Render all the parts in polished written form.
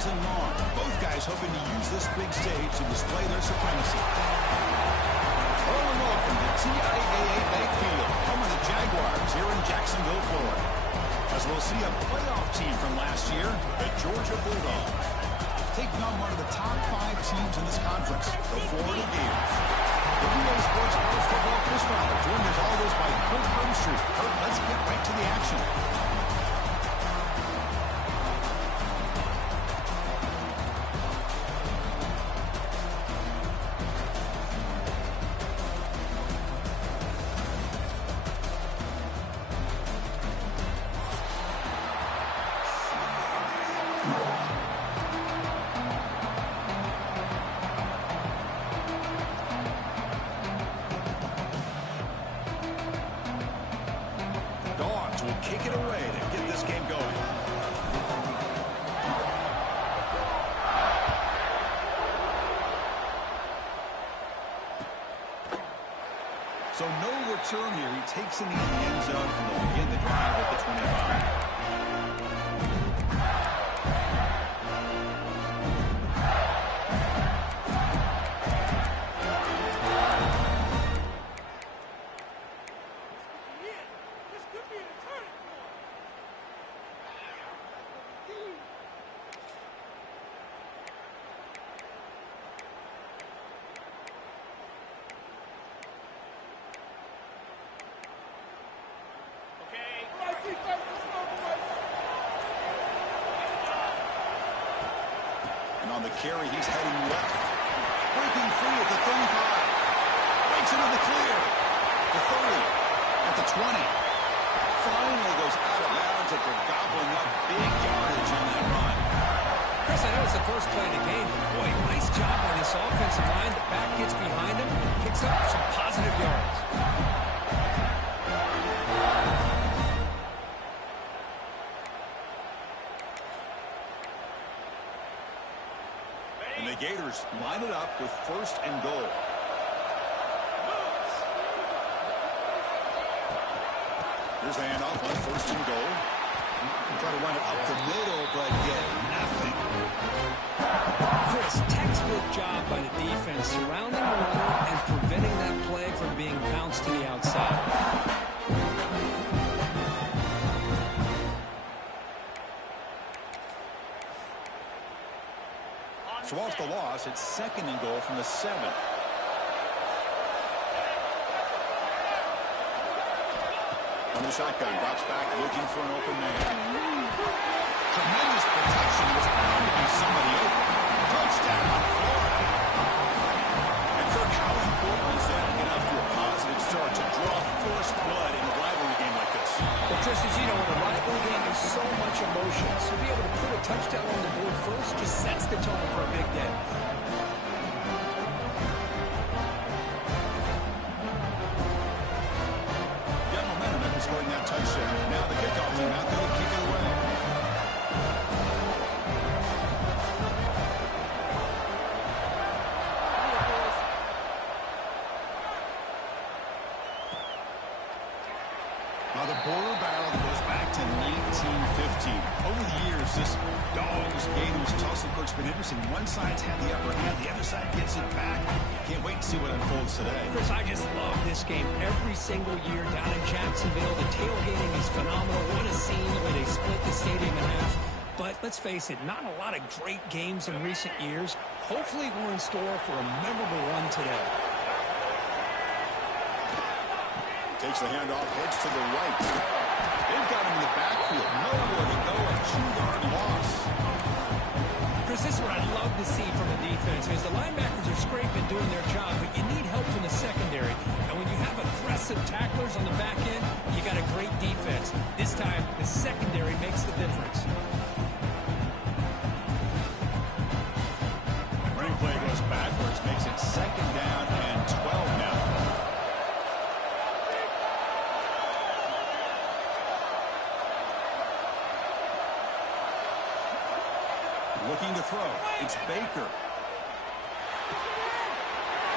season long. Both guys hoping to use this big stage to display their supremacy. Hello and welcome to TIAA Bank Field, home of the Jaguars here in Jacksonville, Florida. As we'll see a playoff team from last year, the Georgia Bulldogs, taking on one of the top 5 teams in this conference, the Florida Gators. The UGA Sports College Football Quiz File, joined as always by Kurt Brumstreet. Kurt, let's get right to the action. Will kick it away to get this game going. So no return here. He takes it in the end zone and they'll begin the drive at the 25. And on the carry, he's heading left. Breaking free at the 35. Breaks into the clear. The 30. At the 20. Finally goes out of bounds after gobbling up big yardage on that run. Chris, I know it's the first play of the game, but boy, nice job on this offensive line. The back gets behind him, picks up some positive yards. And the Gators line it up with 1st and goal. Here's the handoff on 1st and goal. Try to run it up the middle, but get nothing. Chris, textbook job by the defense, surrounding the runner and preventing that play from being bounced to the outside. So off the loss, it's 2nd and goal from the 7. On the shotgun, drops back, looking for an open man. Tremendous protection. Was bound to be somebody open. Touchdown, Florida. And Kirk, how important is that to get off to a positive start to draw first blood in a rivalry game like this? Well, Chris, as you know, in a rivalry game, there's so much emotion. So to be able to put a touchdown on the board first just sets the tone for a big day. Got momentum after scoring that touchdown. Now the kickoff team out there to kick it away. Now the border battle goes back to 1915. Over the years, this Dogs-Gators tussle, Kirk's been interesting. One side's had the upper hand, the other side gets it back. Can't wait to see what unfolds today. Chris, I just love this game every single year down in Jacksonville. The tailgating is phenomenal. What a scene the way they split the stadium in half. But let's face it, not a lot of great games in recent years. Hopefully we're in store for a memorable one today. Takes the handoff, heads to the right. They've got him in the backfield. Nowhere to go. A 2-yard loss. Chris, this is what I love to see from the defense. As the linebackers are scraping, doing their job, but you need help from the secondary. And when you have aggressive tacklers on the back end, you got a great defense. This time, the secondary makes the difference. Running play goes backwards, makes it 2nd down and 12 now. Looking to throw. It's Baker.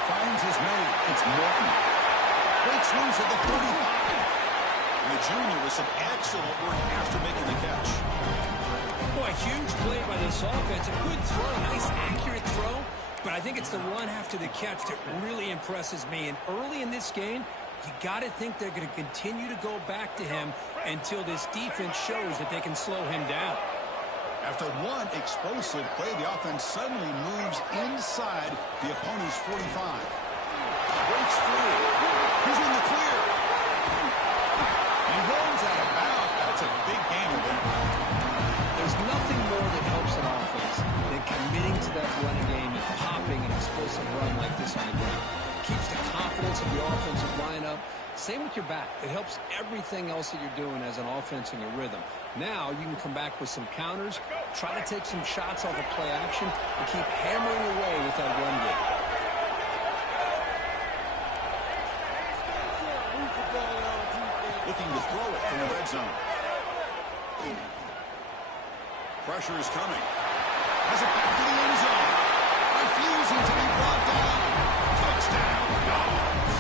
Finds his man. It's Morton. Breaks loose at the 45. And the junior with some excellent work after making the catch. Boy, huge play by this offense. A good throw, nice accurate throw. But I think it's the run after the catch that really impresses me. And early in this game, you got to think they're going to continue to go back to him until this defense shows that they can slow him down. After one explosive play, the offense suddenly moves inside the opponent's 45. Breaks through. He's in the clear. He runs out of bounds. That's a big gainer there. There's nothing more that helps an offense than committing to that running game and popping an explosive run like this on the ground. Keeps the confidence of the offensive lineup. Same with your back. It helps everything else that you're doing as an offense in your rhythm. Now you can come back with some counters, try to take some shots off of play action, and keep hammering away with that run game. Looking to throw it from the red zone. Pressure is coming. Has it back to the end zone. Refusing to be brought down. Touchdown, Dogs.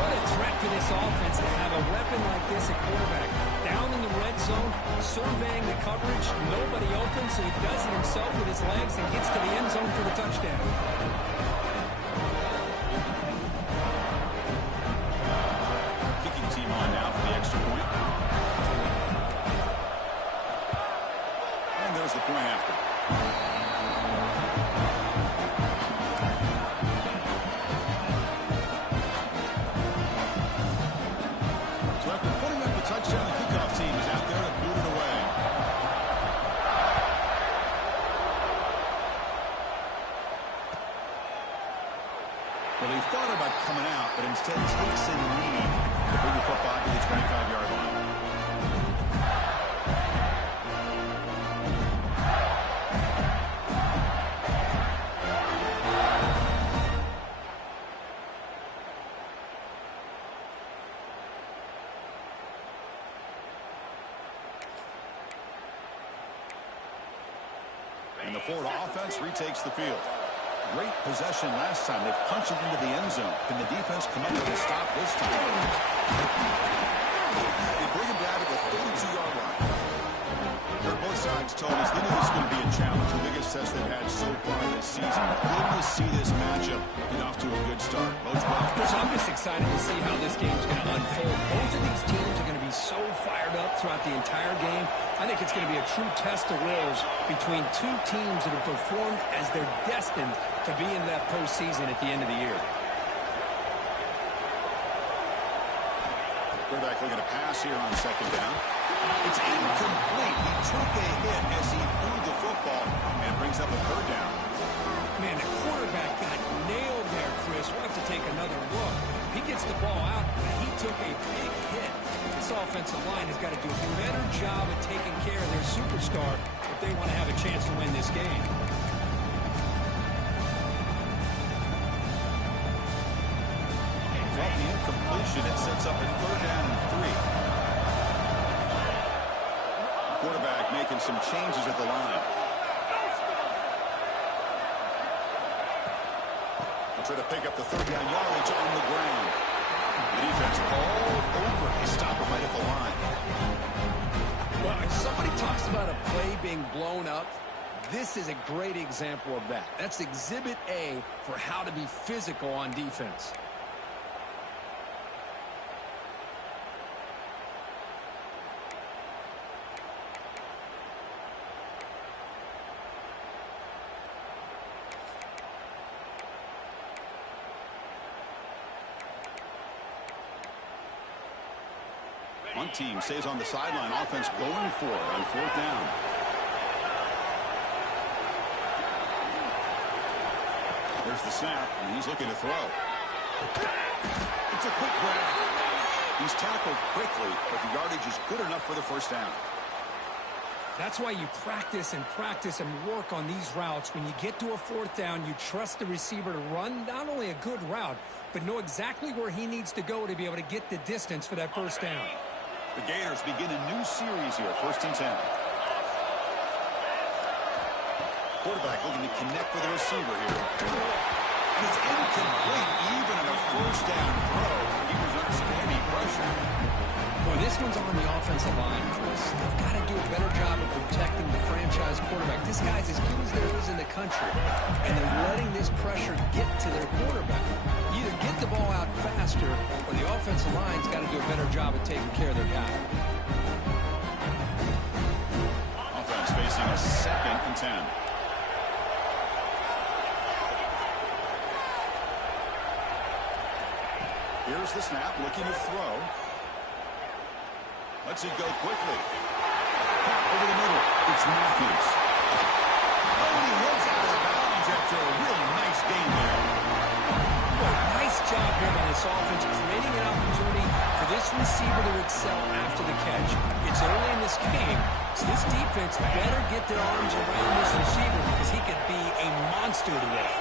What a threat for this offense to have a weapon like this at quarterback. Down in the red zone, surveying the coverage, nobody open, so he does it himself with his legs and gets to the end zone for the touchdown. Kicking team on now for the extra point. And there's the point after. Touchdown, the kickoff team is out there to boot it away. Well, he thought about coming out, but instead takes a knee to bring the football to the 25-yard line. And the Florida offense retakes the field. Great possession last time. They punched it into the end zone. Can the defense come up with a stop this time? They bring him down to the 32-yard line. Both sides told us they knew this was going to be a challenge. The biggest test they've had so far this season. Good to see this matchup get off to a good start. Both well. Chris, I'm just excited to see how this game's going to unfold. Both of these teams are going to be so fired up throughout the entire game. I think it's going to be a true test of wills between two teams that have performed as they're destined to be in that postseason at the end of the year. Quarterback looking to pass here on second down. It's incomplete. He took a hit as he threw the football and brings up a third down. Man, the quarterback got nailed there, Chris. We'll have to take another look. He gets the ball out, but he took a big hit. This offensive line has got to do a better job of taking care of their superstar if they want to have a chance to win this game. Off the incompletion, it sets up a third down and 3. Quarterback making some changes at the line. He'll try to pick up the third down yardage on the ground. The defense all over. They stop it right at the line. Well, if somebody talks about a play being blown up, this is a great example of that. That's Exhibit A for how to be physical on defense. One team stays on the sideline. Offense going for it on fourth down. There's the snap, and he's looking to throw. It's a quick grab. He's tackled quickly, but the yardage is good enough for the first down. That's why you practice and work on these routes. When you get to a fourth down, you trust the receiver to run not only a good route, but know exactly where he needs to go to be able to get the distance for that first down. The Gators begin a new series here, 1st and 10. Quarterback looking to connect with the receiver here. And it's incomplete, even on a first down throw. He was under some heavy pressure. Boy, this one's on the offensive line, Chris. They've got to do a better job of protecting the franchise quarterback. This guy's as good as there is in the country, and they're letting this pressure get to their quarterback. Either get the ball out faster, or the offensive line's got to do a better job of taking care of their guy. Offense facing a 2nd and 10. Here's the snap, looking to throw. Let's it go quickly. Over the middle, it's Matthews. Oh, he hits out of bounds after a real nice gain there. Well, nice job here by this offense, creating an opportunity for this receiver to excel after the catch. It's early in this game, so this defense better get their arms around this receiver because he could be a monster today.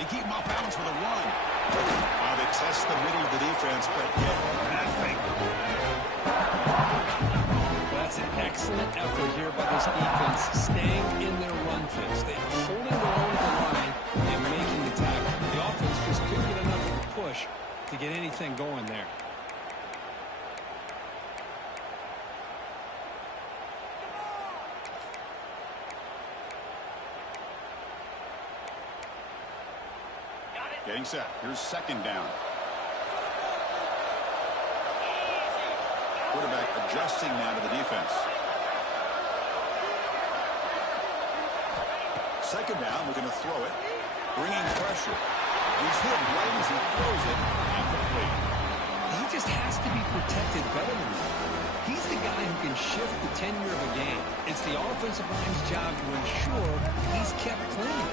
They keep him off balance with a run. They test the middle of the defense, but get nothing. That's an excellent effort here by this defense, staying in their run fix. They're holding their own at the line and making the tackle. The offense just couldn't get enough of a push to get anything going there. Getting set. Here's 2nd down. Quarterback adjusting now to the defense. 2nd down. We're going to throw it. Bringing pressure. He's hit right as he throws it. Incomplete. He just has to be protected better than that. He's the guy who can shift the tenure of a game. It's the offensive line's job to ensure he's kept clean.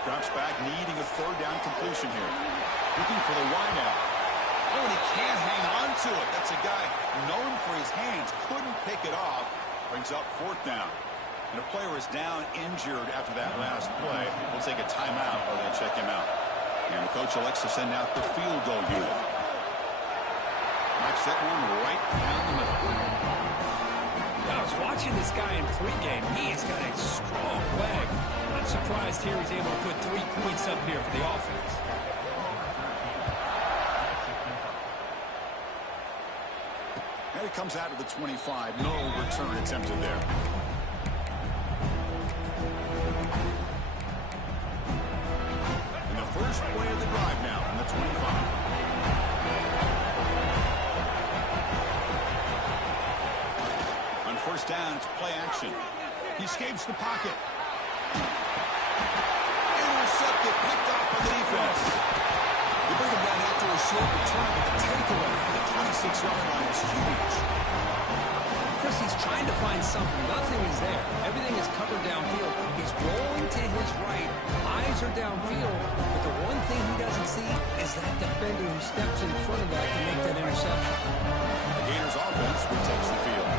Drops back, needing a 3rd down completion here. Looking for the wideout. Oh, and he can't hang on to it. That's a guy known for his hands. Couldn't pick it off. Brings up 4th down. And a player is down injured after that last play. We'll take a timeout while they check him out. And the coach elects to send out the field goal unit. Knocks that one right down the middle. I was watching this guy in pregame. He's got a strong leg. I'm surprised here he's able to put 3 points up here for the offense. And he comes out of the 25. No return attempted there. And the first play of the drive now from the 25. On 1st down, it's play action. He escapes the pocket. Intercepted, picked off by the defense. They bring him down after a short return, but the takeaway at the 26-yard line is huge. Chris, he's trying to find something. Nothing is there. Everything is covered downfield. He's rolling to his right. Eyes are downfield. But the one thing he doesn't see is that defender who steps in front of that to make that interception. The Gators offense retakes the field.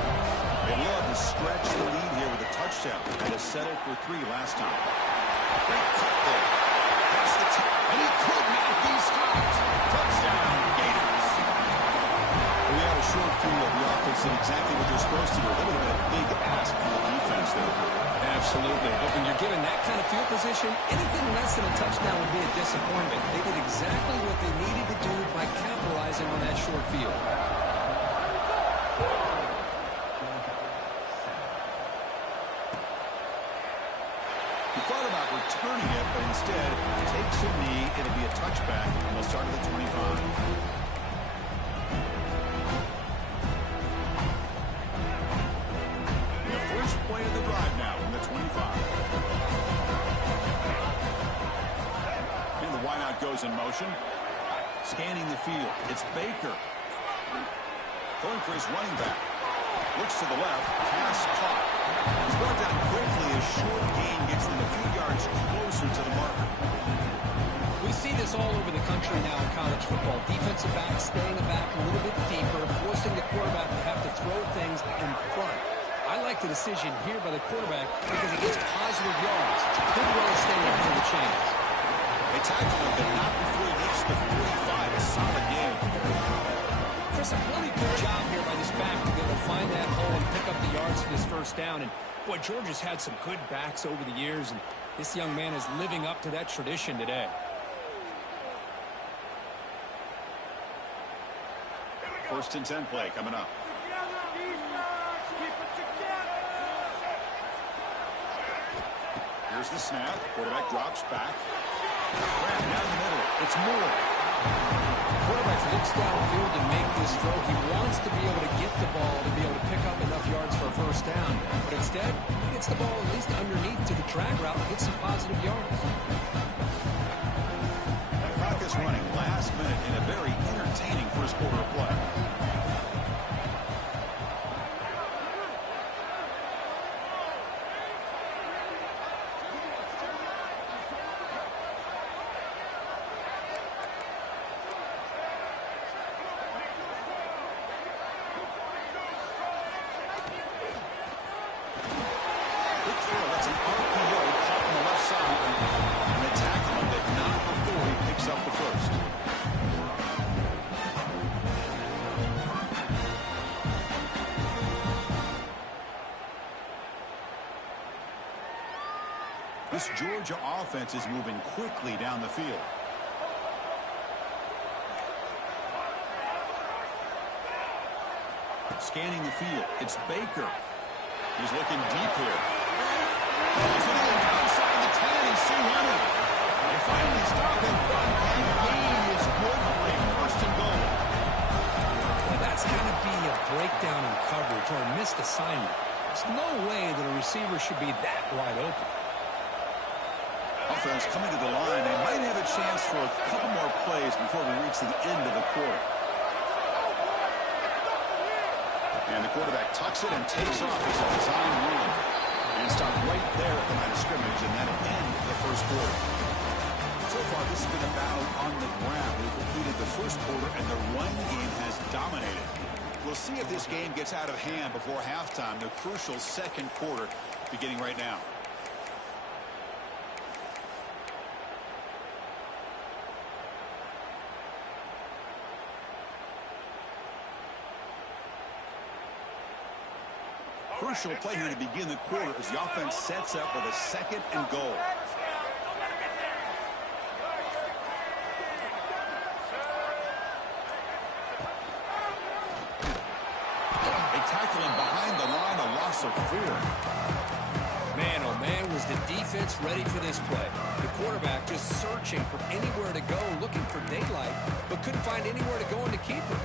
They love to stretch the lead here with a touchdown. Had to settle for 3 last time. Great cut there. That's the tip. And he could not be stopped. Touchdown, Gators. We had a short field. The offense did exactly what they're supposed to do. That would have been a big ask for the defense there. Absolutely. But when you're given that kind of field position, anything less than a touchdown would be a disappointment. They did exactly what they needed to do by capitalizing on that short field. He thought about returning it, but instead takes a knee. It'll be a touchback, and they'll start at the 25. And the first play of the drive now from the 25. And the wideout goes in motion. Scanning the field. It's Baker. Going for his running back. Looks to the left. Pass caught. He's brought down quickly. A short gain gets them a few yards closer to the marker. We see this all over the country now in college football. Defensive backs staying back a little bit deeper, forcing the quarterback to have to throw things in front. I like the decision here by the quarterback because he gets positive yards. It's a good way to stay ahead of the chains. They tackle him, but not before he reaches the 45. A solid game. Chris, a really good job here by this back to be able to find that hole and pick up the yards for this first down. And, boy, Georgia's had some good backs over the years, and this young man is living up to that tradition today. First and 10 play coming up. Here's the snap. Quarterback drops back. Grab down the middle. It's Moore. Quarterback looks downfield to make this throw. He wants to be able to get the ball to be able to pick up enough yards for a first down. But instead, he gets the ball at least underneath to the drag route and gets some positive yards. The clock is running last minute in a very entertaining first quarter of play. This Georgia offense is moving quickly down the field. Scanning the field, it's Baker. He's looking deep here. He's outside the 10, he's still running. They finally stop him, and gain is good for a first and goal. Well, that's got to be a breakdown in coverage or a missed assignment. There's no way that a receiver should be that wide open. Offense coming to the line. They might have a chance for a couple more plays before we reach the end of the quarter. And the quarterback tucks it and takes off as a design run. And stop right there at the line of scrimmage, and that'll end the first quarter. So far, this has been a battle on the ground. We've completed the first quarter, and the run game has dominated. We'll see if this game gets out of hand before halftime. The crucial second quarter beginning right now. Crucial play here to begin the quarter as the offense sets up with a second and goal. They tackle him behind the line, a loss of 4. Man, oh man, was the defense ready for this play. The quarterback just searching for anywhere to go, looking for daylight, but couldn't find anywhere to go in the keeper.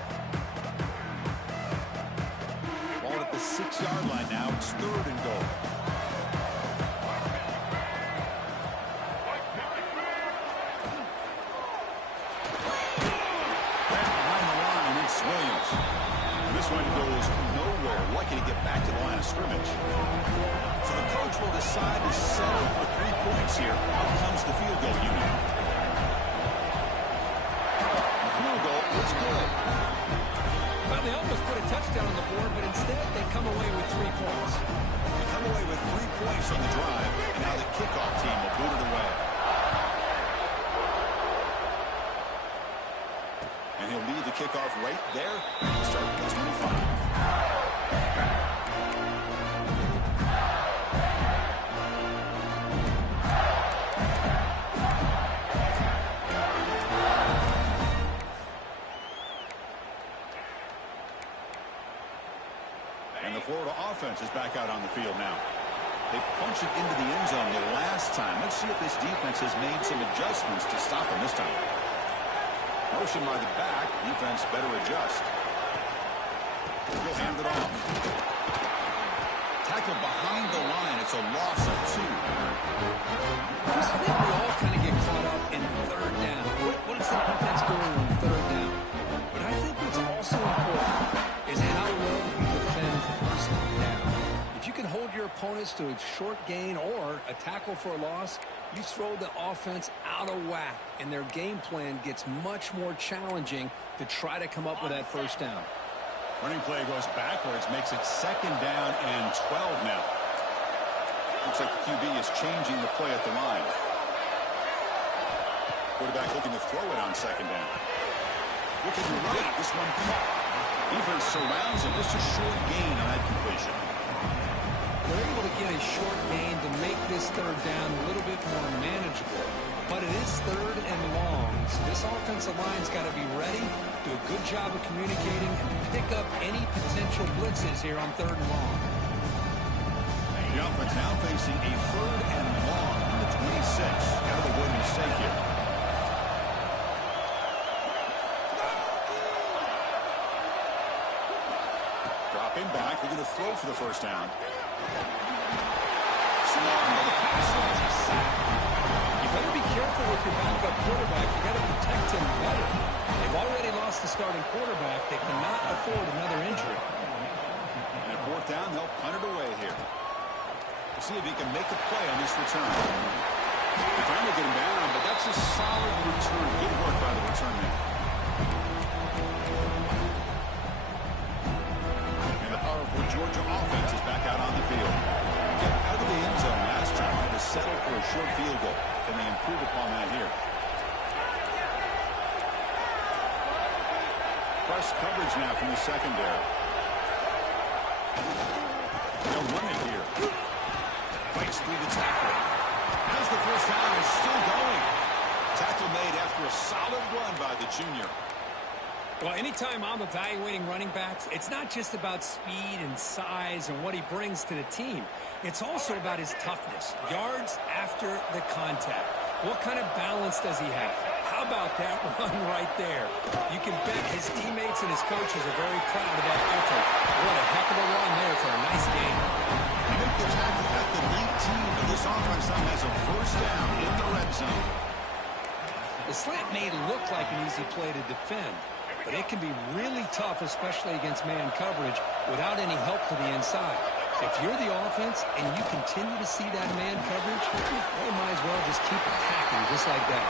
At the 6-yard line now, it's third and goal. Back behind the line, it's Williams. This one goes nowhere, lucky to get back to the line of scrimmage. So the coach will decide to settle for 3 points here. Out comes the field goal unit. The field goal is good. Well, they almost put a touchdown on the board, but instead they come away with 3 points. They come away with 3 points on the drive, and now the kickoff team will boot it away. And he'll lead the kickoff right there. Start with 25. Florida offense is back out on the field now. They punched it into the end zone the last time. Let's see if this defense has made some adjustments to stop him this time. Motion by the back. Defense better adjust. He'll hand it off. Tackle behind the line. It's a loss of 2. I think we all kind of get caught up in third down. What is the defense doing on third down? But I think what's also important is how well you defend first down. If you can hold your opponents to a short gain or a tackle for a loss, you throw the offense out of whack, and their game plan gets much more challenging to try to come up with that first down. Running play goes backwards, makes it 2nd down and 12 now. Looks like the QB is changing the play at the line. Quarterback looking to throw it on 2nd down. Looking right, this one caught. Defense surrounds him. Just a short gain on that completion. They're able to get a short gain to make this 3rd down a little bit more manageable. But it is 3rd and long, so this offensive line's got to be ready, do a good job of communicating, and pick up any potential blitzes here on 3rd and long. The offense now facing a 3rd and long from the 26. Got to avoid a mistake here. Dropping back, they're going to throw for the 1st down. You better be careful with your backup quarterback. You got to protect him better. They've already lost the starting quarterback. They cannot afford another injury. And at 4th down, they'll punt it away here. We'll see if he can make the play on this return. They're trying to get him down, but that's a solid return. Good work by the return man. And the powerful Georgia offense is back out on the field. Get out of the end zone last time. Had to settle for a short field goal. Can they improve upon that here? Press coverage now from the secondary. They'll run it here. Fights through the tackle. As the 1st down is still going. Tackle made after a solid run by the junior. Well, anytime I'm evaluating running backs, it's not just about speed and size and what he brings to the team. It's also about his toughness. Yards after the contact. What kind of balance does he have? How about that run right there? You can bet his teammates and his coaches are very proud of that effort. What a heck of a run there for a nice game. They make the tackle at the 19, but this offense now has a 1st down in the red zone. The slant may look like an easy play to defend, but it can be really tough, especially against man coverage, without any help to the inside. If you're the offense and you continue to see that man coverage, they might as well just keep attacking just like that.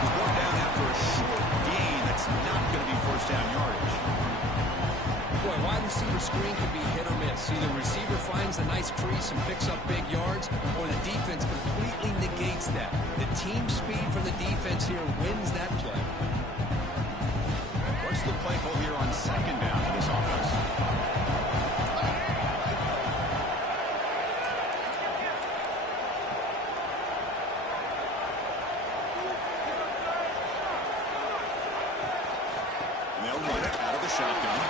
He's brought down after a short gain. That's not going to be 1st down yardage. Boy, wide receiver screen can be hit or miss. Either receiver finds a nice crease and picks up big yards, or the defense completely negates that. The team speed from the defense here wins that play. What's the play call here on 2nd down for this offense? And they'll run it out of the shotgun.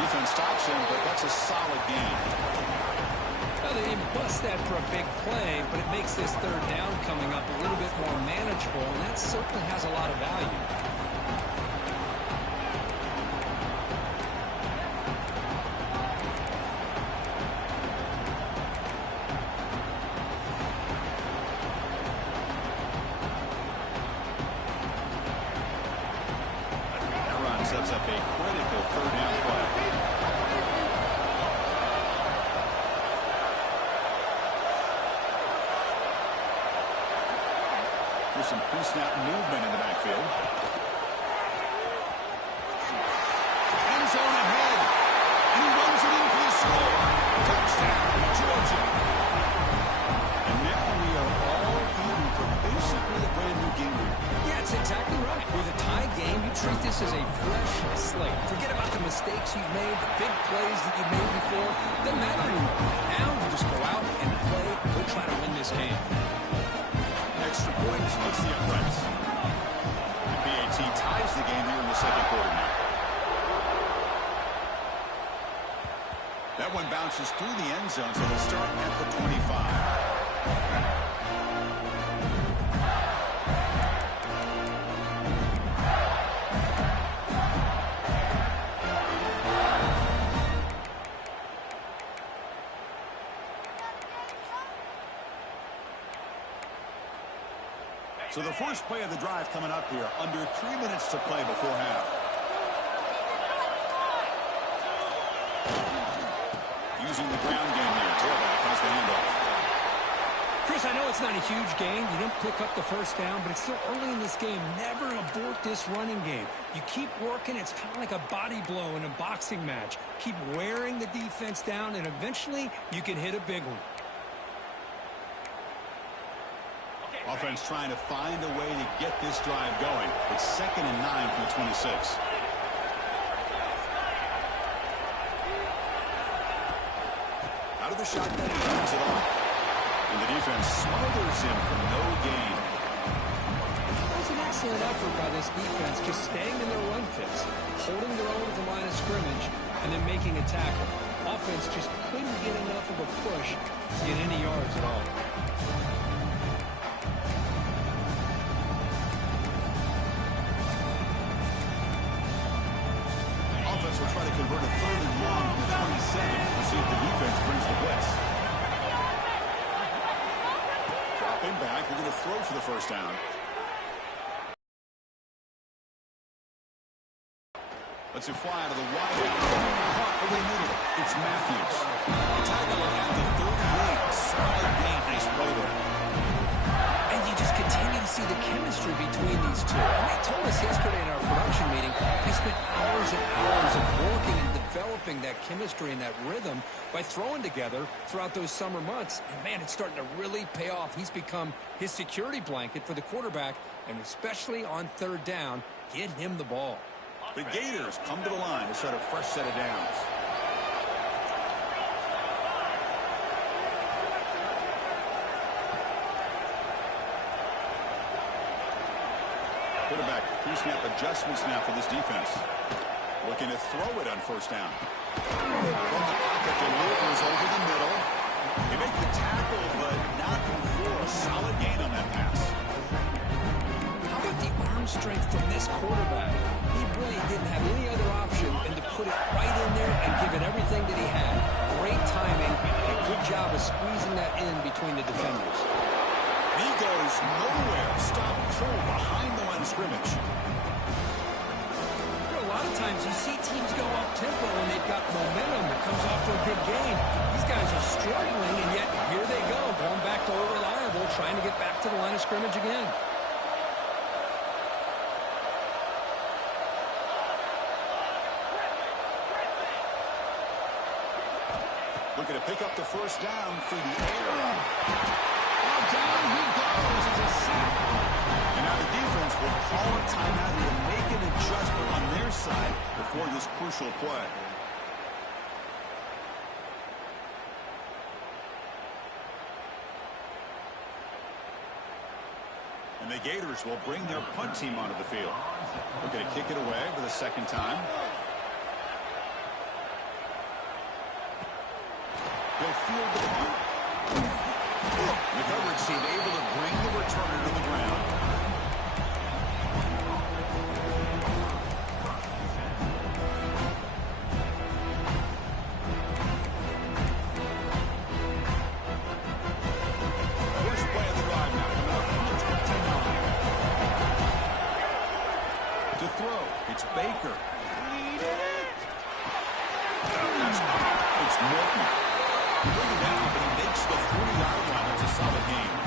Defense stops him, but that's a solid gain. Well, they didn't bust that for a big play, but it makes this 3rd down coming up a little bit more manageable, and that certainly has a lot of value. Sets up a critical 3rd down play. There's some pre-snap movement in the backfield. End zone ahead. And he runs it in for the score. Touchdown, Georgia. And now we are all even for basically a brand new game. Yeah, it's exactly right. With a tie game, you treat this as a fresh slate. Forget about the mistakes you've made, the big plays that you've made before. Doesn't matter anymore. Now you just go out and play. Go try to win this game. Extra point splits the uprights. The BAT ties the game here in the 2nd quarter now. That one bounces through the end zone, so they'll start at the 25. So the first play of the drive coming up here, under 3 minutes to play before half. Using the ground game here. Tailback has the handoff. Chris, I know it's not a huge gain. You didn't pick up the first down, but it's still early in this game. Never abort this running game. You keep working. It's kind of like a body blow in a boxing match. Keep wearing the defense down, and eventually you can hit a big one. Offense trying to find a way to get this drive going. It's 2nd and 9 from the 26. Out of the shotgun, he hands it off. And the defense smothers him for no gain. That was an excellent effort by this defense, just staying in their run fits, holding their own at the line of scrimmage, and then making a tackle. Offense just couldn't get enough of a push to get any yards at all. Offense will try to convert a 3rd and long from the 27 to see if the defense brings the blitz. Dropping back, they're going to throw for the first down. Let's it fly out of the wide out. Caught over the middle. It's Matthews. Tackle at the 38. Solid gain. Nice play there. And you just continue to see the chemistry between these two. And they told us yesterday in our production meeting, they spent hours and hours of working and developing that chemistry and that rhythm by throwing together throughout those summer months. And, man, it's starting to really pay off. He's become his security blanket for the quarterback, and especially on 3rd down, get him the ball. The Gators come to the line to start a fresh set of downs. Quarterback pre-snap adjustments now for this defense. Looking to throw it on 1st down. From the pocket, delivers over the middle. They make the tackle, but not before a solid gain on that pass. How about the arm strength from this quarterback? He really didn't have any other option than to put it right in there and give it everything that he had. Great timing and a good job of squeezing that in between the defenders. He goes nowhere. Stop pull behind the line of scrimmage. A lot of times you see teams go up-tempo when they've got momentum that comes off to a good game. These guys are struggling, and yet here they go, going back to old reliable, trying to get back to the line of scrimmage again. Looking to pick up the first down through the air. Oh, down he goes. It's a sack. And now the defense will call a timeout to make an adjustment on their side before this crucial play. And the Gators will bring their punt team onto the field. Looking to kick it away for the 2nd time. They'll field the punt. The coverage team able to bring the returner to the ground. First play of the drive now. To throw, it's Baker. It's Morton. Bring it down, but he makes the 40-yard line. It's a solid game.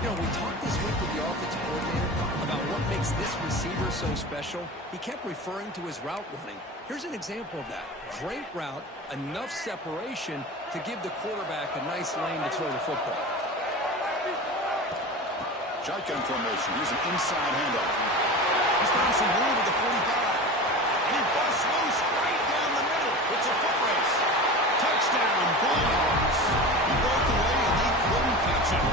You know, we talked this week with the offensive coordinator about what makes this receiver so special. He kept referring to his route running. Here's an example of that. Great route, enough separation to give the quarterback a nice lane to throw the football. Shotgun formation. Here's an inside handoff. He's found some room at the 45. And he busts loose right down the middle. It's a foot race. Touchdown, Bulldogs. He broke away and they couldn't catch him.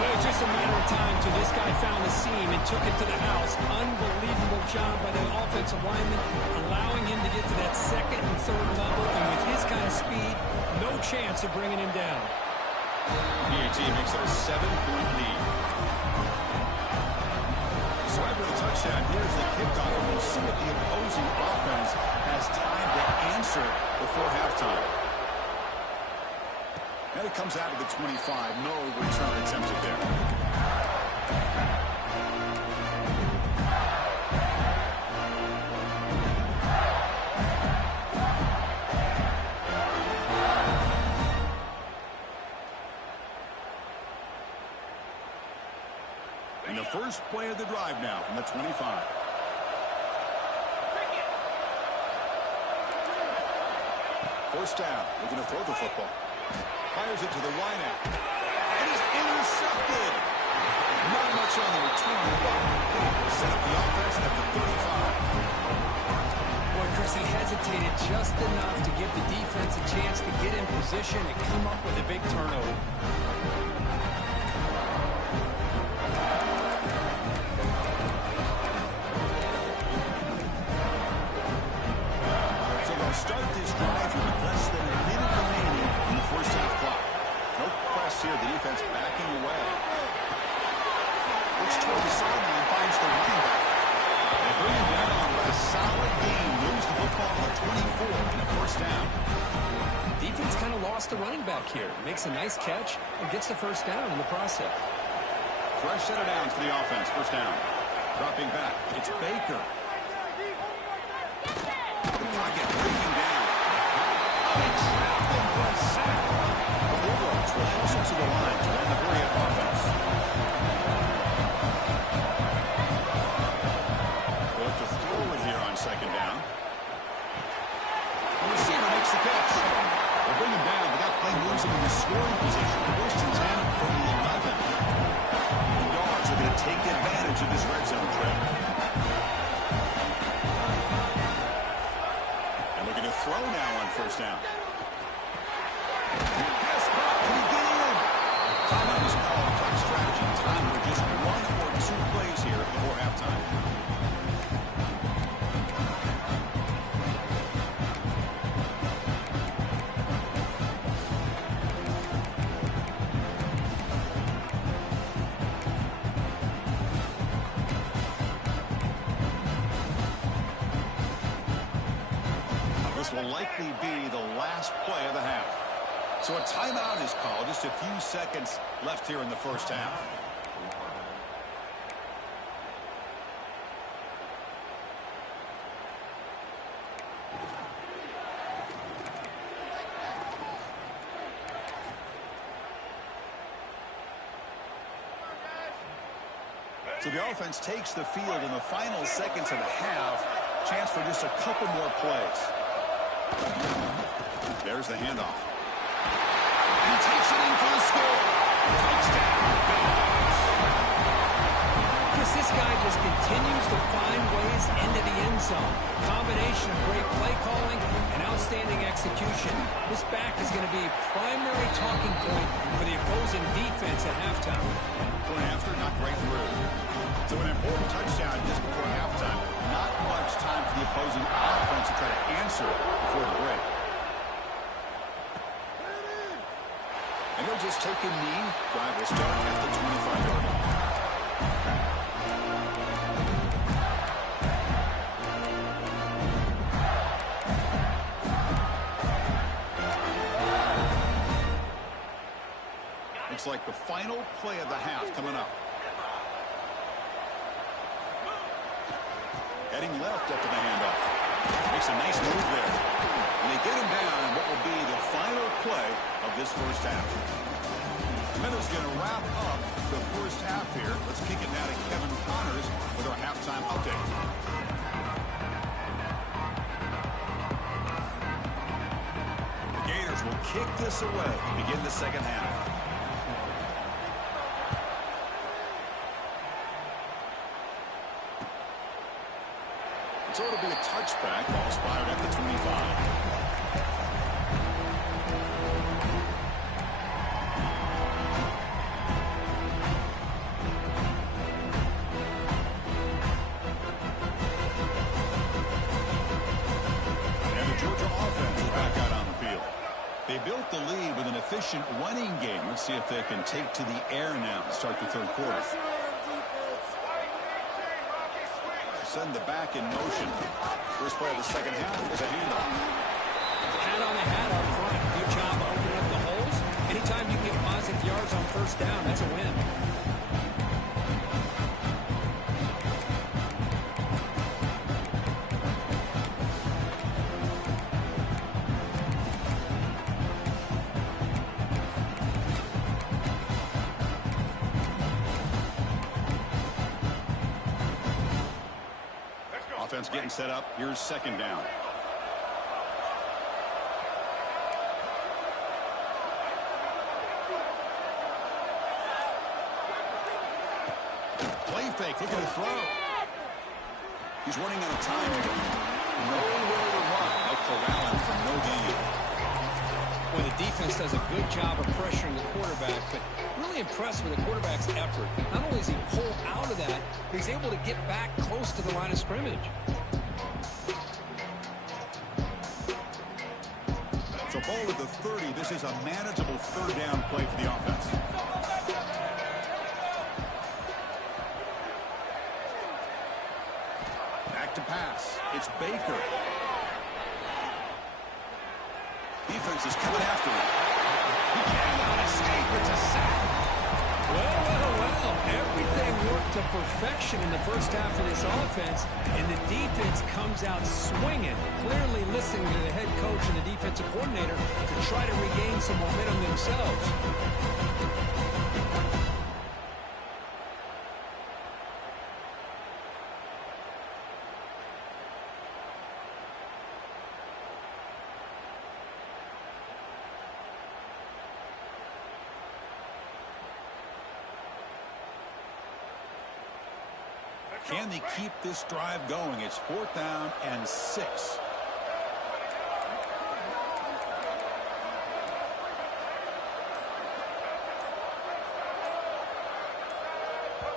But it was just a matter of time till this guy found the seam and took it to the house. Unbelievable job by the offensive lineman, allowing him to get to that 2nd and 3rd level. And with his kind of speed, no chance of bringing him down. PAT makes it a 7-point lead. So after the touchdown, here's the kickoff, and we'll see if the opposing offense has time to answer before halftime. And it comes out of the 25. No return attempted there. And the first play of the drive now from the 25. First down. Looking to throw the football. Fires it to the wideout. It is intercepted. Not much on the return, but will set up the offense at the 35. Boy, Chris, he hesitated just enough to give the defense a chance to get in position and come up with a big turnover. So they'll start this drive with less than a minute remaining in the first half clock. No press here. The defense backing away. Looks toward the sideline, finds the running back. They bring him down with a solid gain. Lose the football on the 24 in the first down. Defense kind of lost the running back here. Makes a nice catch and gets the first down in the process. Fresh set of downs for the offense. First down. Dropping back. It's Baker. The pocket breaking down. They trapped him for a sack. The Bulldogs will hustle to the line to run the hurry-up offense. They'll have to throw it here on second down. The receiver makes the catch. They'll bring him down without play moves him in the scoring position. First and 10 from the 11. The Dogs are going to take advantage of this red zone trip. And looking to throw now on first down. Pass caught. Can he get in? Timeout is called. Clock strategy. Time for just one or two plays here before halftime. This will likely be the last play of the half. So a timeout is called. Just a few seconds left here in the first half. So the offense takes the field in the final seconds of the half. Chance for just a couple more plays. There's the handoff. He takes it in for the score. Touchdown, Bills. Chris, this guy just continues to find ways into the end zone. Combination of great play calling and outstanding execution. This back is going to be a primary talking point for the opposing defense at halftime. Going after, not right through. So an important touchdown just before halftime. Not much time for the opposing offense to try to answer before the break. And he'll just take a knee. Drive will start at the 25-yard line. Looks like the final play of the half coming up. Heading left after the handoff. Makes a nice move there. And they get him down in what will be the final play of this first half. That is going to wrap up the first half here. Let's kick it now to Kevin Connors with our halftime update. The Gators will kick this away to begin the second half. So it'll be a touchback. Ball fired at the 25. And the Georgia offense is back out on the field. They built the lead with an efficient running game. Let's see if they can take to the air now to start the third quarter. Send the back in motion. First play of the second half is a handoff. Hat on the hat up front. Good job opening up the holes. Anytime you can get positive yards on first down, that's a win. Offense getting set up. Here's second down. Play fake. Look at the throw. He's running out of time here. Nowhere to run. They'll corral him for no gain. Well, the defense does a good job of pressuring the quarterback, but really impressed with the quarterback's effort. Not only is he pulled out of that, but he's able to get back close to the line of scrimmage. So ball at the 30. This is a manageable third down play for the offense. Back to pass. It's Baker. Defense is coming after him. He cannot escape. It's a sack. Well. Everything worked to perfection in the first half of this offense, and the defense comes out swinging, clearly listening to the head coach and the defensive coordinator to try to regain some momentum themselves. Can they keep this drive going? It's 4th down and 6.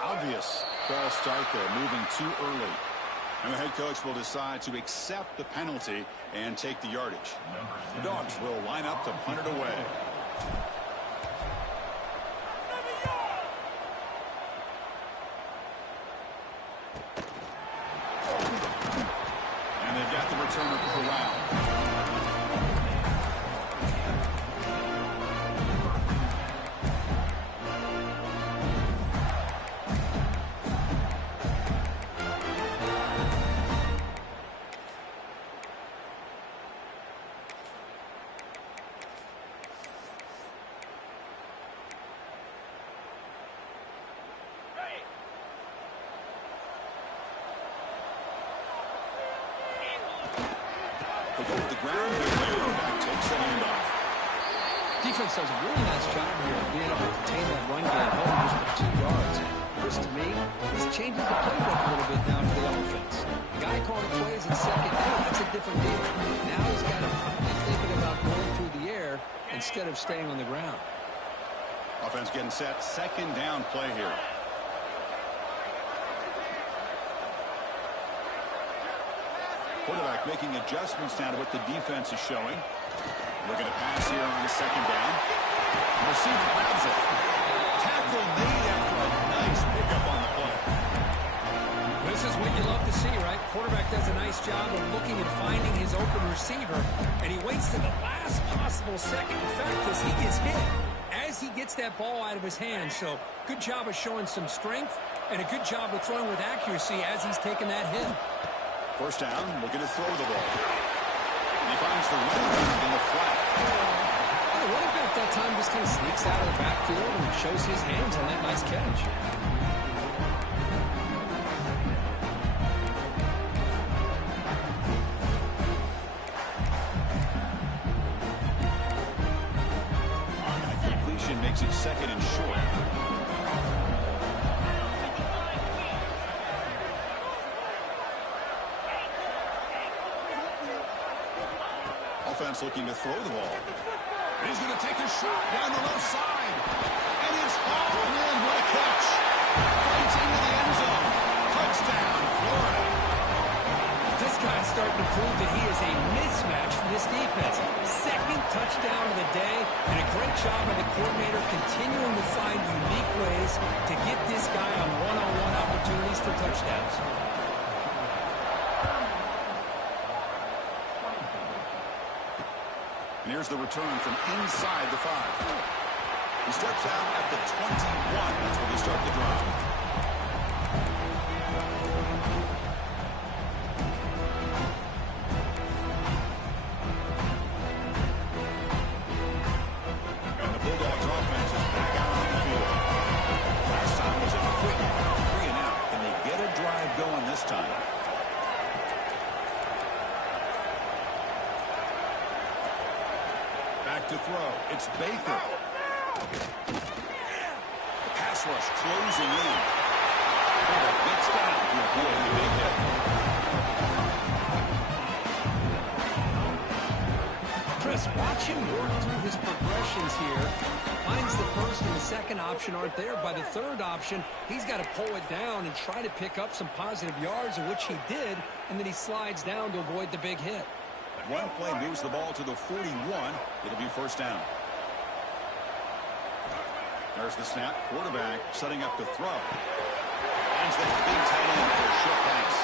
Obvious false start there, moving too early. And the head coach will decide to accept the penalty and take the yardage. The Dogs will line up to punt it away. Returner corral. They go to the ground here. Back takes the handoff. Defense does a really nice job here of being able to contain that run game, holding just for 2 yards. This, to me, this changes the playbook a little bit now for the offense. The guy calling plays at second down, that's a different deal. Now he's got to be thinking about going through the air instead of staying on the ground. Offense getting set. Second down play here. Quarterback making adjustments now to what the defense is showing. Looking to pass here on the second down. The receiver grabs it. Tackle made after a nice pickup on the play. This is what you love to see, right? Quarterback does a nice job of looking and finding his open receiver, and he waits to the last possible second. In fact, as he gets hit, as he gets that ball out of his hands. So good job of showing some strength and a good job of throwing with accuracy as he's taking that hit. First down, looking to throw the ball. And he finds the running back in the flat. And the running back that time just kind of sneaks out of the backfield and shows his hands on that nice catch. Completion makes it second and short. Offense looking to throw the ball. And he's going to take a shot down the left side. And it's hauled in. What a catch. Fights into the end zone. Touchdown, Florida. This guy's starting to prove that he is a mismatch for this defense. Second touchdown of the day, and a great job by the coordinator continuing to find unique ways to get this guy on one-on-one opportunities for touchdowns. And here's the return from inside the 5. He steps out at the 21. That's where they start the drive. And the Bulldogs offense is back out on the field. Last time was a quick 3-and-out. Can they get a drive going this time? It's Baker. The pass rush closing in. Gets down to avoid the big hit. Chris, watch him work through his progressions here. Finds the first and the second option aren't there. By the third option, he's got to pull it down and try to pick up some positive yards, which he did, and then he slides down to avoid the big hit. One play moves the ball to the 41. It'll be first down. There's the snap. Quarterback setting up to throw. Finds that big tight end for a short pass.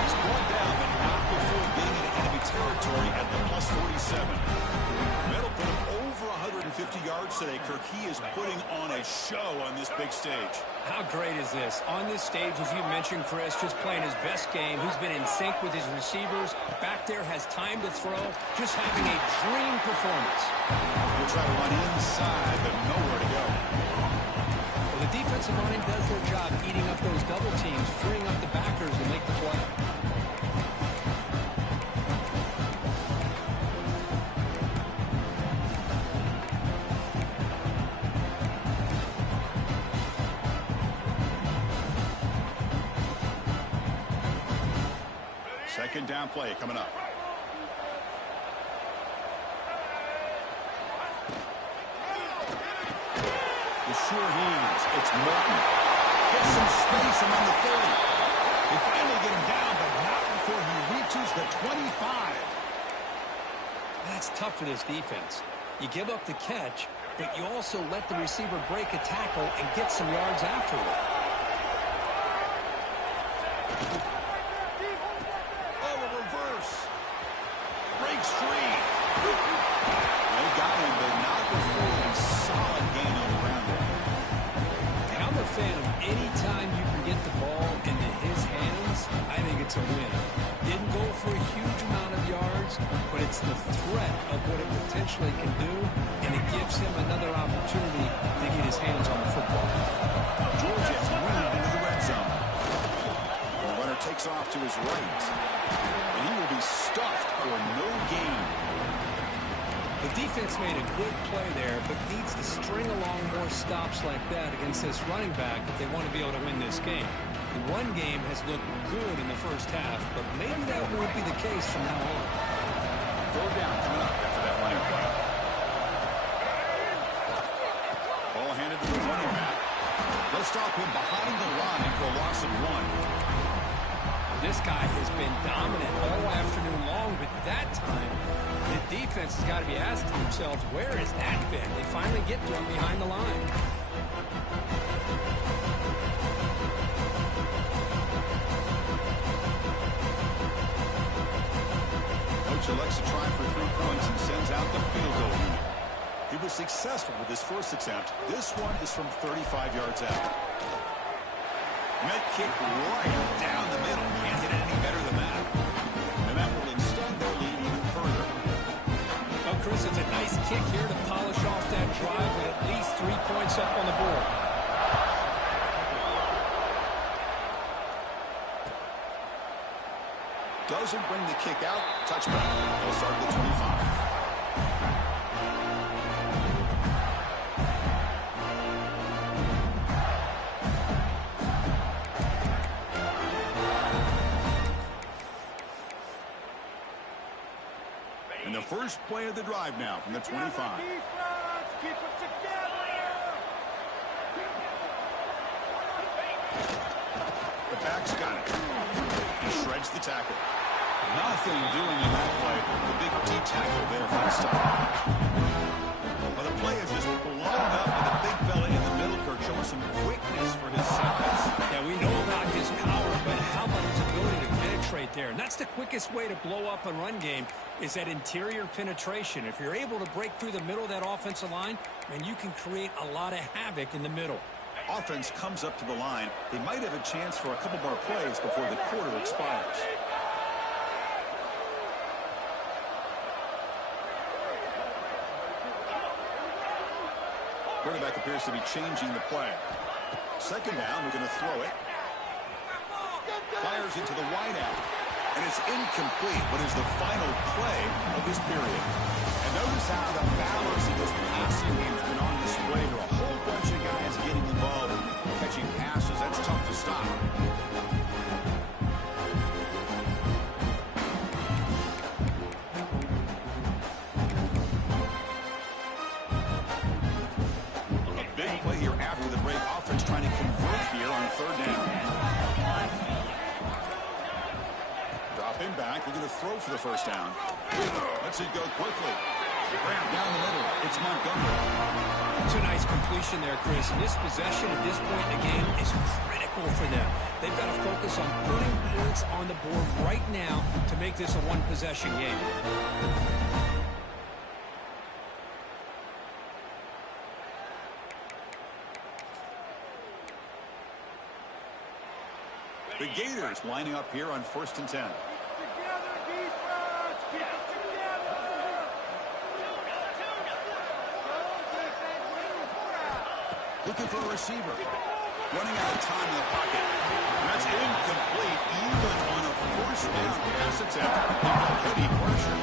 He's brought down, but not before being in enemy territory at the plus 47. Middle put him over 150 yards today. Kirk, he is putting on a show on this big stage. How great is this? On this stage, as you mentioned, Chris, just playing his best game. He's been in sync with his receivers. Back there has time to throw. Just having a dream performance. He'll try to run inside, but nowhere to go. Well, the defensive line does their job eating up those double teams, freeing up the backers to make the play. Second down play coming up. The sure hands. It's Morton. Gets some space among the 30. They finally get him down, but not before he reaches the 25. That's tough for this defense. You give up the catch, but you also let the receiver break a tackle and get some yards afterward. Breaks free. They got him, but not before a solid gain on the ground there. I'm a fan of any time you can get the ball into his hands, I think it's a win. Didn't go for a huge amount of yards, but it's the threat of what it potentially can do, and it gives him another opportunity to get his hands on the football. Georgia has moved into the red zone. The runner takes off to his right. And he will be stuffed for no gain. The defense made a good play there, but needs to string along more stops like that against this running back if they want to be able to win this game. The run game has looked good in the first half, but maybe that won't be the case from now on. Third down coming up after that running play. Ball handed to the running back. They'll stop him behind the line for a loss of 1. This guy has been dominant all afternoon long, but that time, the defense has got to be asking themselves, where has that been? They finally get to him behind the line. Coach elects to try for 3 points and sends out the field goal unit. He was successful with his first attempt. This one is from 35 yards out. Med kick right down the middle. Can't get any better than that. And that will extend their lead even further. Well, Chris, it's a nice kick here to polish off that drive with at least 3 points up on the board. Doesn't bring the kick out. Touchback. They'll start at the 25. And the first play of the drive now from the 25. The back's got it. He shreds the tackle. Nothing doing in that play. The big D tackle there for the stop. Well, the play is just blown up with the big fella in the middle, Kirk, showing some quickness for his size. Yeah, we know about his power, but how about his ability to penetrate there? And that's the quickest way to blow up a run game is that interior penetration. If you're able to break through the middle of that offensive line, then you can create a lot of havoc in the middle. Offense comes up to the line. They might have a chance for a couple more plays before the quarter expires. Quarterback appears to be changing the play. Second down, we're going to throw it. Fires into the wideout. And it's incomplete, but is the final play of this period. And notice how the balance of this passing game has been on display. There are a whole bunch of guys getting involved, catching passes. That's tough to stop. A big play here after the break. Offense trying to convert here on third down. Dropping back, looking to throw for the first down. Lets it go quickly. Grab down the middle. It's Montgomery. It's a nice completion there, Chris. And this possession at this point in the game is critical for them. They've got to focus on putting points on the board right now to make this a one-possession game. The Gators lining up here on 1st and 10. Looking for a receiver. Running out of time in the pocket. That's incomplete, even on a first down pass attempt. Heavy pressure.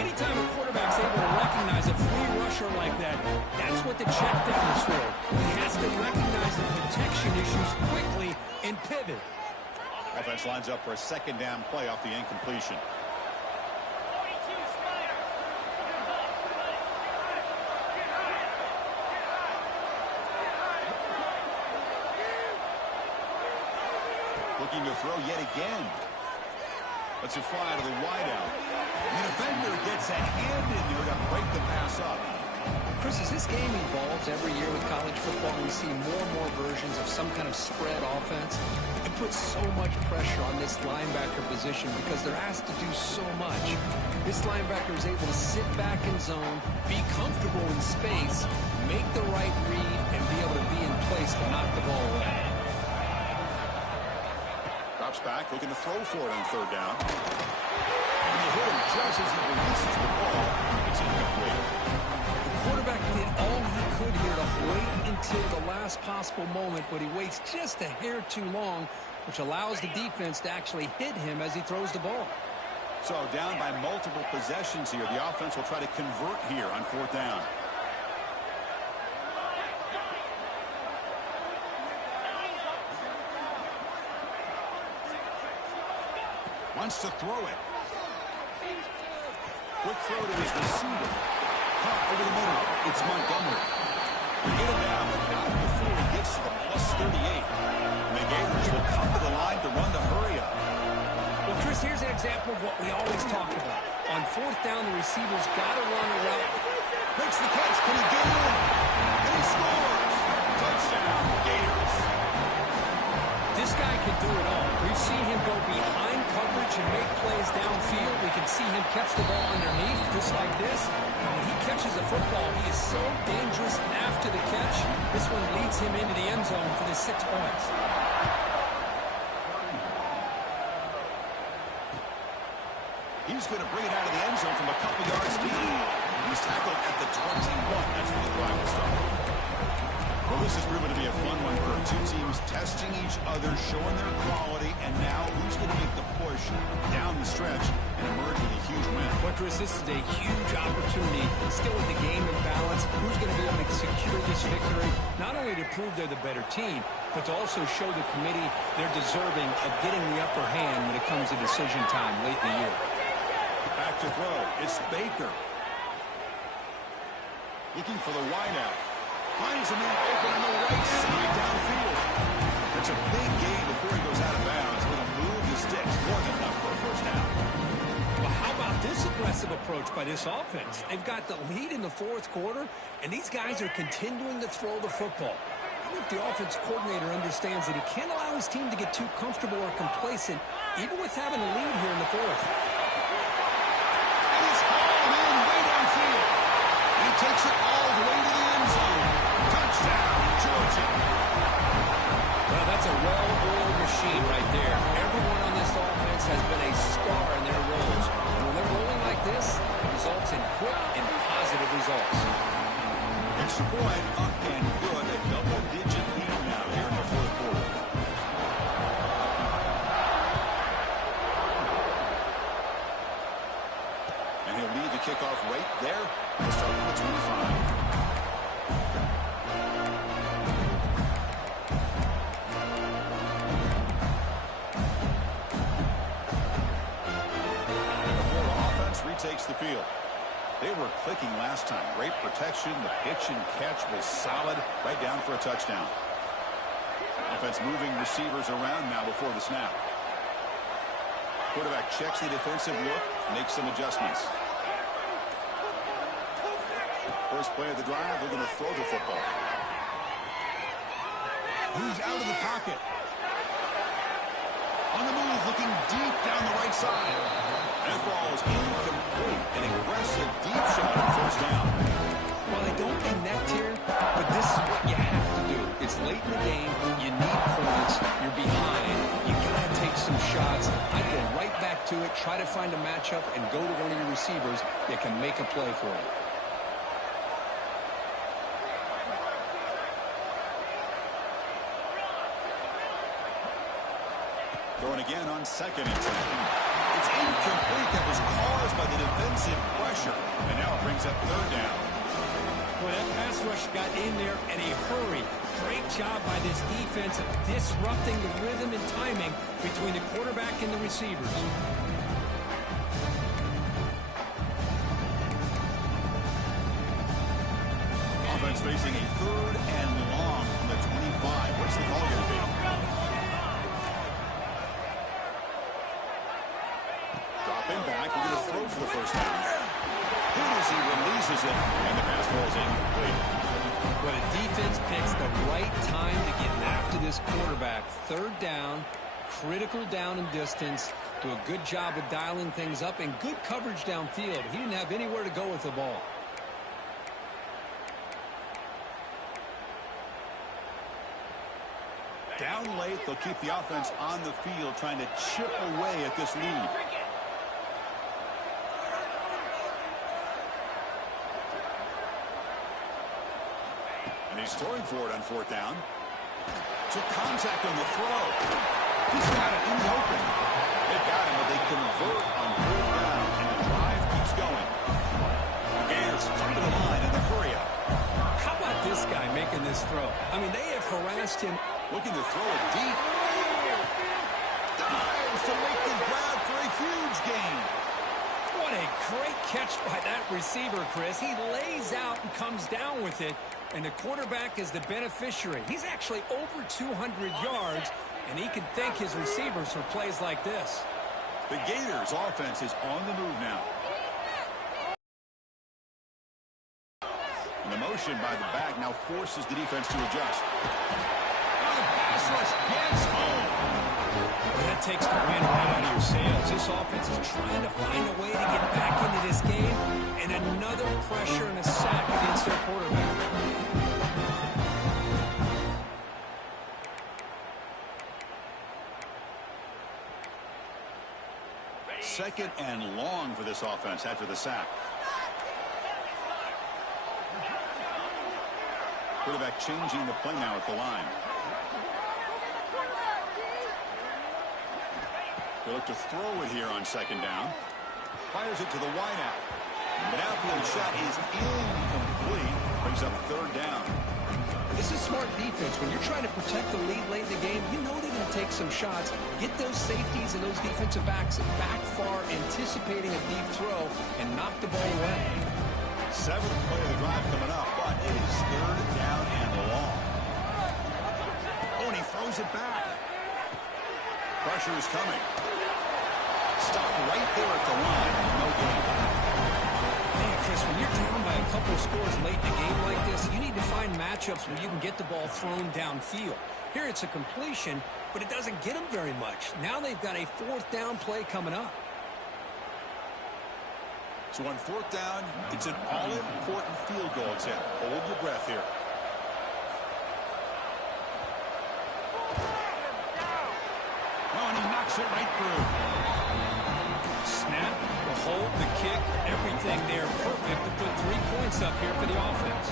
Anytime a quarterback's able to recognize a free rusher like that, that's what the check down is for. He has to recognize the protection issues quickly and pivot. Offense lines up for a second down play off the incompletion. Looking to throw yet again. Lets it fly to the wideout. The defender gets a hand in there to break the pass up. Chris, as this game evolves every year with college football, we see more and more versions of some kind of spread offense. It puts so much pressure on this linebacker position because they're asked to do so much. This linebacker is able to sit back in zone, be comfortable in space, make the right read, and be able to be in place to knock the ball away. Drops back, looking to throw for it on third down. And he hit him just as he releases the ball. It's incomplete. The quarterback did all he could here to wait until the last possible moment, but he waits just a hair too long, which allows the defense to actually hit him as he throws the ball. So down by multiple possessions here. The offense will try to convert here on fourth down. Wants to throw it. Quick throw to his receiver. Caught over the middle. It's Montgomery. We get him down, but not before he gets to the plus 38. And the Gators will come to the line to run the hurry up. Well, Chris, here's an example of what we always talk about. On fourth down, the receiver's got to run a route. Makes the catch. Can he get in? And he scores. Touchdown, Gators. This guy can do it all. We've seen him go behind coverage and make plays downfield. We can see him catch the ball underneath just like this. And when he catches the football, he is so dangerous after the catch. This one leads him into the end zone for the 6 points. He's going to bring it out of the end zone from a couple yards deep. He's tackled at the 21. That's where the drive will start. Well, this has proven to be a fun one for two teams testing each other, showing their quality, and now who's going to make the push down the stretch and emerge with a huge win. Well, Chris, this is a huge opportunity. Still with the game in balance, who's going to be able to secure this victory, not only to prove they're the better team, but to also show the committee they're deserving of getting the upper hand when it comes to decision time late in the year. Back to throw. It's Baker. Looking for the wideout. Finds a man open on the right side downfield. It's a big gain before he goes out of bounds. Going to move the sticks more than enough for a first down. Well, how about this aggressive approach by this offense? They've got the lead in the fourth quarter, and these guys are continuing to throw the football. I think the offense coordinator understands that he can't allow his team to get too comfortable or complacent, even with having a lead here in the fourth. And he's hauled in way downfield. And he takes it all the way to the end zone. Touchdown, Georgia. Well, that's a well-oiled machine right there. Everyone on this offense has been a star in their roles. And when they're rolling like this, it results in quick and positive results. Extra point, up and good. A double-digit lead now here in the fourth quarter. across the field. They were clicking last time. Great protection. The pitch and catch was solid. Right down for a touchdown. Offense moving receivers around now before the snap. Quarterback checks the defensive look, makes some adjustments. First play of the drive, they're going to throw the football. He's out of the pocket. On the move, looking deep down the right side. That ball is incomplete. An aggressive deep shot on first down. Well, they don't connect here, but this is what you have to do. It's late in the game. You need points. You're behind. You got to take some shots. I'd go right back to it, try to find a matchup, and go to one of your receivers that can make a play for you. Throwing again on 2nd and 10. It's incomplete. That was caused by the defensive pressure. And now it brings up 3rd down. Well, that pass rush got in there in a hurry. Great job by this defense of disrupting the rhythm and timing between the quarterback and the receivers. Offense facing a 3rd and long from the 25. What's the call going to be? Dropping back. We're going to throw for the first down. Good as he releases it, and the pass ball is incomplete. Well, the defense picks the right time to get after this quarterback. 3rd down, critical down and distance. Do a good job of dialing things up and good coverage downfield. He didn't have anywhere to go with the ball. Down late, they'll keep the offense on the field, trying to chip away at this lead. And he's throwing for it on 4th down. Took contact on the throw. He's got it in the open. They got him, but they convert on 4th down, and the drive keeps going. Again, straight to the line in the hurry up. How about this guy making this throw? I mean, they have harassed him. Looking to throw it deep. Dives to make the grab for a huge gain. What a great catch by that receiver, Chris. He lays out and comes down with it, and the quarterback is the beneficiary. He's actually over 200 yards, and he can thank his receivers for plays like this. The Gators' offense is on the move now. And the motion by the back now forces the defense to adjust. Pass rush gets home. Well, that takes the wind right out of your sails. This offense is trying to find a way to get back into this game, and another pressure and a sack against their quarterback. 2nd and long for this offense after the sack. Quarterback changing the play now at the line. They look to throw it here on 2nd down. Fires it to the wideout. The downfield shot is incomplete. Brings up 3rd down. This is smart defense. When you're trying to protect the lead late in the game, you know they're going to take some shots. Get those safeties and those defensive backs back far, anticipating a deep throw, and knock the ball away. 7th play of the drive coming up, but it is 3rd down and long. Oh, and he throws it back. Pressure is coming. Stopped right there at the line. No gain. Man, Chris, when you're down by a couple of scores late in a game like this, you need to find matchups where you can get the ball thrown downfield. Here it's a completion, but it doesn't get them very much. Now they've got a 4th down play coming up. So on 4th down, it's an all-important field goal attempt. Hold your breath here. Oh, and he knocks it right through. Snap, the hold, the kick, everything there perfect to put 3 points up here for the offense.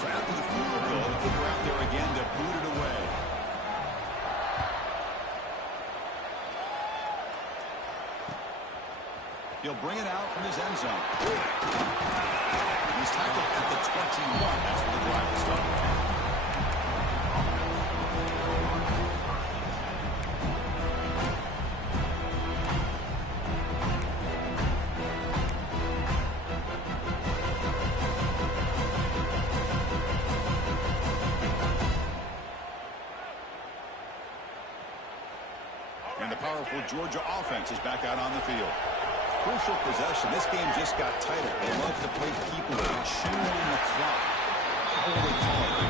So after the field goal, the kicker out there again to boot it away. He'll bring it out from his end zone. He's tackled at the 21. That's where the drive will start. And the powerful Georgia offense is back out on the field. Crucial possession. This game just got tighter. They love to play keep away, chew on the clock. Holy call.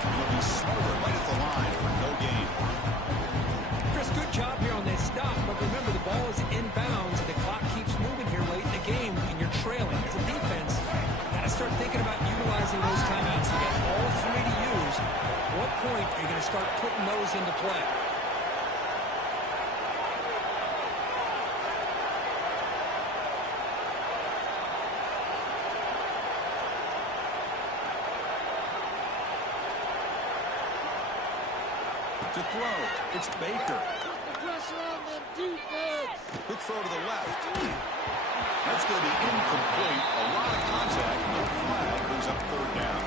They'll be smarter right at the line for no gain. Chris, good job here on this stop, but remember the ball is inbounds and the clock keeps moving here late in the game and you're trailing. As a defense, got to start thinking about utilizing those timeouts. You got all three to use. At what point are you going to start putting those into play? To throw, it's Baker. Quick throw to the left. That's going to be incomplete. A lot of contact. No flag. Brings up third down.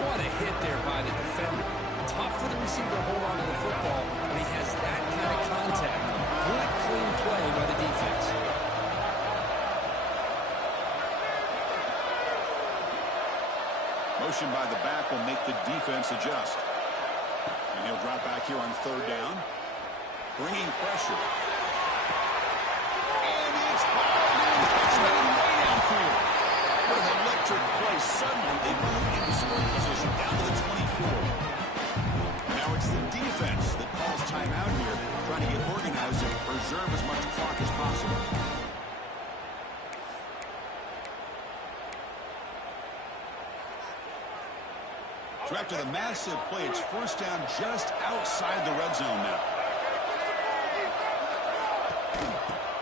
What a hit there by the defender. Tough for the receiver to hold on to the football when he has that kind of contact. Good, clean play by the defense. Motion by the back will make the defense adjust. And he'll drop back here on third down. Bringing pressure. And it's touchdown way downfield. What an electric play. Suddenly they move into scoring position down to the 24. Now it's the defense that calls timeout here, trying to get organized and preserve as much clock as possible. So after the massive play, it's first down just outside the red zone now.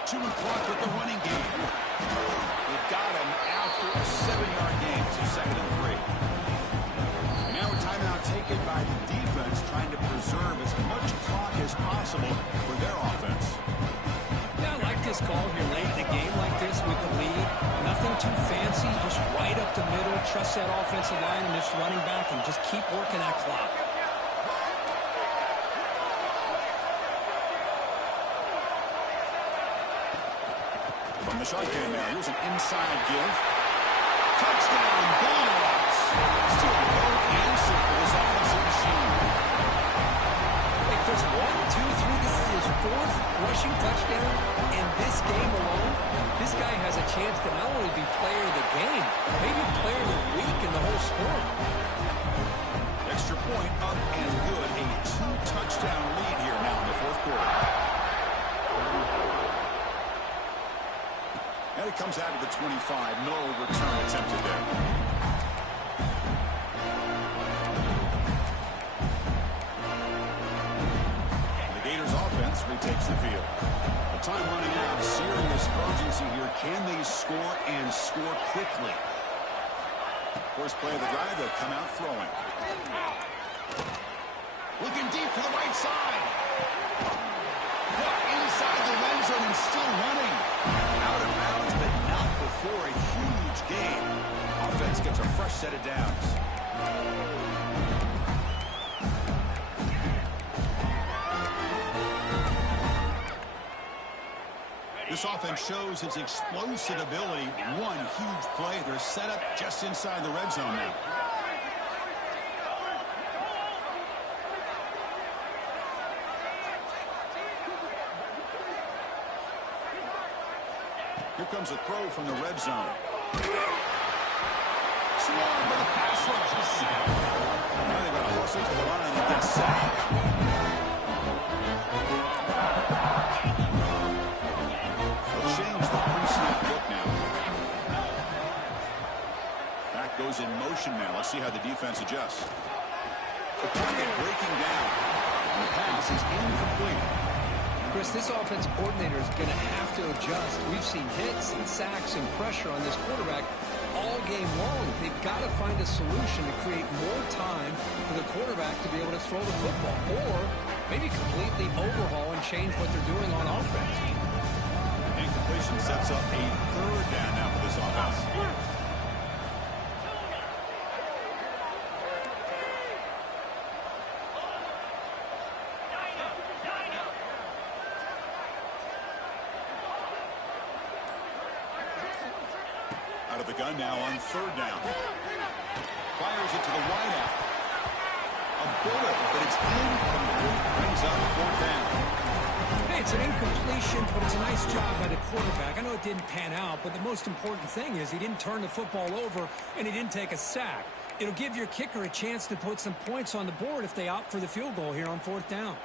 2 o'clock with the running game. They've got him after a 7-yard gain, so 2nd and 3. And now a timeout taken by the defense, trying to preserve as much clock as possible for their offense. Yeah, I like this call here late in a game like this with the lead. Nothing too fancy, just right up the middle. Trust that offensive line and this running back and just keep working that clock. From the shotgun now, here's an inside give. Touchdown, Bulldogs. Still no answer for this offensive machine. Hey, Chris, 1, 2, 3, this is his 4th rushing touchdown in this game alone. This guy has a chance to not only be player of the game, maybe player of the week in the whole sport. Extra point up and good. A 2-touchdown lead here now in the 4th quarter. And it comes out of the 25. No return attempted there. The Gators offense retakes the field. The time running out. Serious urgency here. Can they score and score quickly? First play of the drive, they'll come out throwing. Looking deep to the right side. Inside the red zone and still running. Out of bounds, but not before a huge gain. Offense gets a fresh set of downs. This offense shows its explosive ability. One huge play. They're set up just inside the red zone now. Here comes a throw from the red zone. Swung with a pass rush. Now they've got to hustle to the line and get sacked. They'll change the pre-snap look now. Back goes in motion now. Let's see how the defense adjusts. The pocket breaking down. And the pass is incomplete. Chris, this offense coordinator is going to have to adjust. We've seen hits and sacks and pressure on this quarterback all game long. They've got to find a solution to create more time for the quarterback to be able to throw the football, or maybe completely overhaul and change what they're doing on offense. Incompletion sets up a 3rd down now for this offense. Of the gun now on 3rd down. Fires it to the wideout. A bullet, but it's incomplete. Brings up fourth down. Hey, it's an incompletion, but it's a nice job by the quarterback. I know it didn't pan out, but the most important thing is he didn't turn the football over and he didn't take a sack. It'll give your kicker a chance to put some points on the board if they opt for the field goal here on fourth down.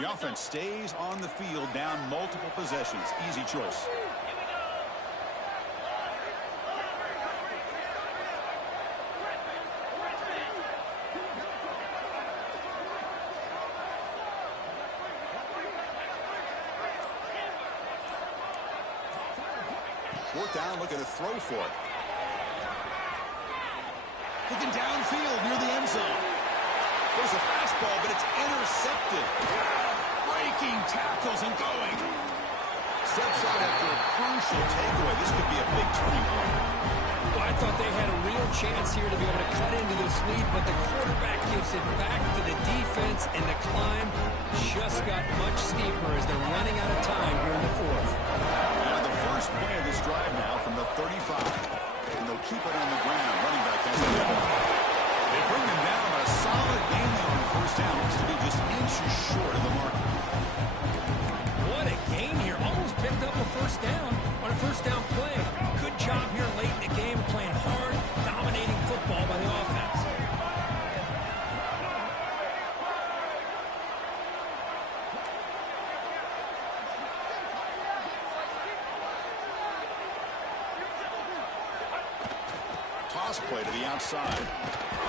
The offense stays on the field, down multiple possessions. Easy choice. Fourth down, looking to throw for it. Looking downfield near the end zone. There's a fastball, but it's intercepted. Breaking tackles and going. Steps out after a crucial takeaway. This could be a big turning point. Well, I thought they had a real chance here to be able to cut into this lead, but the quarterback gives it back to the defense, and the climb just got much steeper as they're running out of time here in the fourth. Now the first play of this drive now from the 35. And they'll keep it on the ground. Running back has the ball. They bring him down. A solid game there on first down. Looks to be just inches short of the mark. What a gain here. Almost picked up a first down on a first down play. Good job here late in the game, playing hard, dominating football by the offense. Toss play to the outside.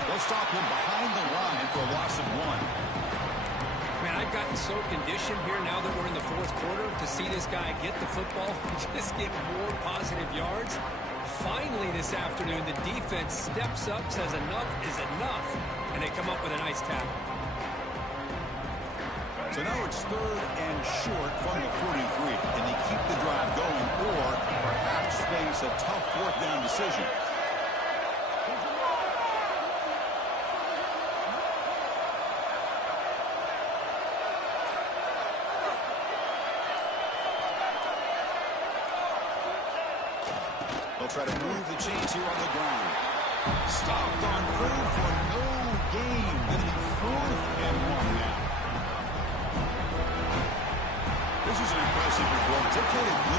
They'll stop him behind the line for a loss of 1. Man, I've gotten so conditioned here now that we're in the fourth quarter to see this guy get the football and just get more positive yards. Finally this afternoon, the defense steps up, says enough is enough, and they come up with a nice tackle. So now it's third and short from the 43. Can they keep the drive going or perhaps face a tough fourth down decision? They'll try to move the chains here on the ground. Stopped on third for no gain. Going to be fourth and 1 now. This is an impressive performance. They played a good